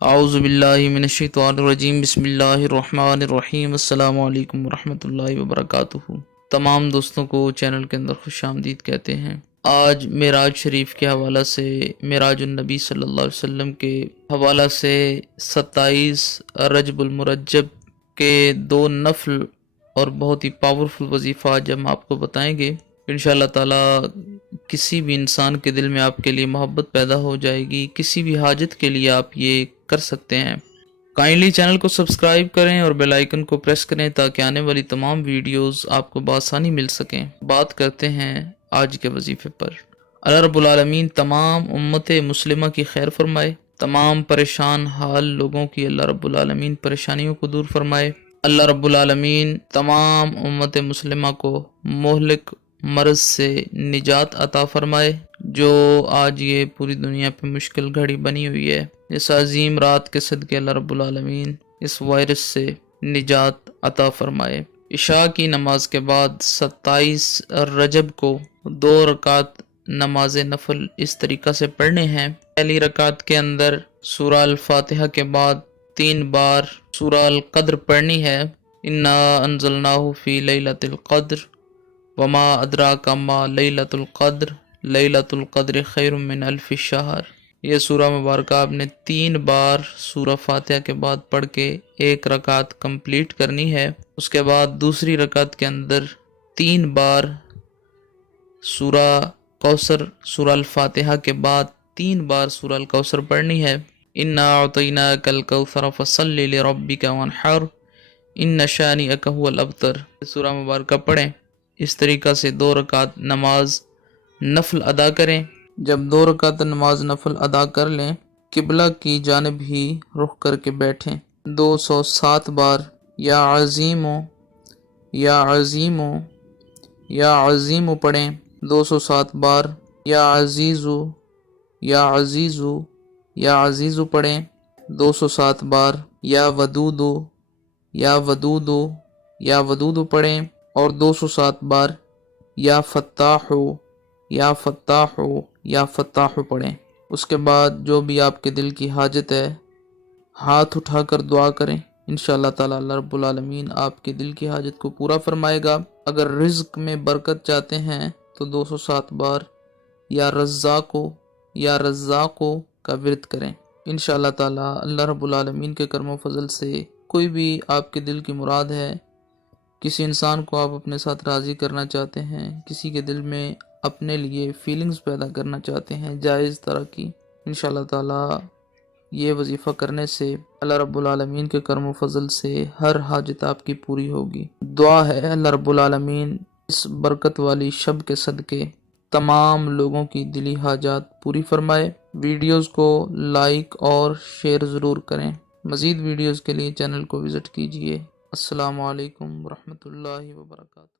اعوذ باللہ من الشیطان الرجیم، بسم اللہ الرحمن الرحیم، السلام علیکم ورحمۃ اللہ وبرکاتہ۔ تمام دوستوں کو چینل کے اندر خوش آمدید کہتے ہیں۔ آج معراج شریف کے حوالہ سے، معراج النبی صلی اللہ علیہ وسلم کے حوالہ سے 27 رجب المرجب کے دو نفل اور بہت ہی پاورفل وظیفہ آج ہم آپ کو بتائیں گے۔ انشاءاللہ تعالیٰ کسی بھی انسان کے دل میں آپ کے لیے محبت پیدا ہو جائے گی، کسی بھی حاجت کے لیے آپ یہ کر سکتے ہیں۔ کائنڈلی چینل کو سبسکرائب کریں اور بیل آئیکن کو پریس کریں تاکہ آنے والی تمام ویڈیوز آپ کو بآسانی مل سکیں۔ بات کرتے ہیں آج کے وظیفے پر۔ اللہ رب العالمین تمام امت مسلمہ کی خیر فرمائے، تمام پریشان حال لوگوں کی اللہ رب العالمین پریشانیوں کو دور فرمائے۔ اللہ رب العالمین تمام امت مسلمہ کو مہلک مرض سے نجات عطا فرمائے، جو آج یہ پوری دنیا پہ مشکل گھڑی بنی ہوئی ہے۔ اس عظیم رات کے صدقے اللہ رب العالمین اس وائرس سے نجات عطا فرمائے۔ عشاء کی نماز کے بعد 27 رجب کو 2 رکعت نماز نفل اس طریقہ سے پڑھنے ہیں۔ پہلی رکعت کے اندر سورہ الفاتحہ کے بعد 3 بار سورہ القدر پڑھنی ہے۔ انا انزلناہ فی لیلۃ القدر وما ادراک ما لیلۃ القدر لیلۃ القدر خیر من الف شہر۔ یہ سورہ مبارکہ آپ نے 3 بار سورہ فاتحہ کے بعد پڑھ کے 1 رکعت کمپلیٹ کرنی ہے۔ اس کے بعد دوسری رکعت کے اندر 3 بار سورہ کوثر، سورہ الفاتحہ کے بعد 3 بار سورہ الکوثر پڑھنی ہے۔ انا اعطیناک الکوثر فصل لربک وانحر ان شانئک هو الابتر۔ سورہ مبارکہ پڑھیں۔ اس طریقہ سے 2 رکعت نماز نفل ادا کریں۔ جب 2 رکعت نماز نفل ادا کر لیں، قبلہ کی جانب ہی رخ کر کے بیٹھیں۔ 207 بار یا عظیمو یا عظیمو یا عظیمو پڑھیں۔ 207 بار یا عزیزو یا عزیزو یا عزیزو پڑھیں۔ 207 بار یا ودودو یا ودودو یا ودودو پڑھیں، اور 207 بار یا فتاحو یا فتاحو یا فتاحو پڑھیں۔ اس کے بعد جو بھی آپ کے دل کی حاجت ہے ہاتھ اٹھا کر دعا کریں، انشاءاللہ تعالیٰ اللہ رب العالمین آپ کے دل کی حاجت کو پورا فرمائے گا۔ اگر رزق میں برکت چاہتے ہیں تو 207 بار یا رزاقو یا رزاقو کا ورد کریں۔ انشاءاللہ تعالیٰ اللہ رب العالمین کے کرم و فضل سے کوئی بھی آپ کے دل کی مراد ہے، کسی انسان کو آپ اپنے ساتھ راضی کرنا چاہتے ہیں، کسی کے دل میں اپنے لیے فیلنگز پیدا کرنا چاہتے ہیں جائز طرح کی، انشاءاللہ تعالیٰ یہ وظیفہ کرنے سے اللہ رب العالمین کے کرم و فضل سے ہر حاجت آپ کی پوری ہوگی۔ دعا ہے اللہ رب العالمین اس برکت والی شب کے صدقے تمام لوگوں کی دلی حاجات پوری فرمائے۔ ویڈیوز کو لائک اور شیئر ضرور کریں۔ مزید ویڈیوز کے لیے چینل کو وزٹ کیجیے۔ السلام علیکم ورحمۃ اللہ وبرکاتہ۔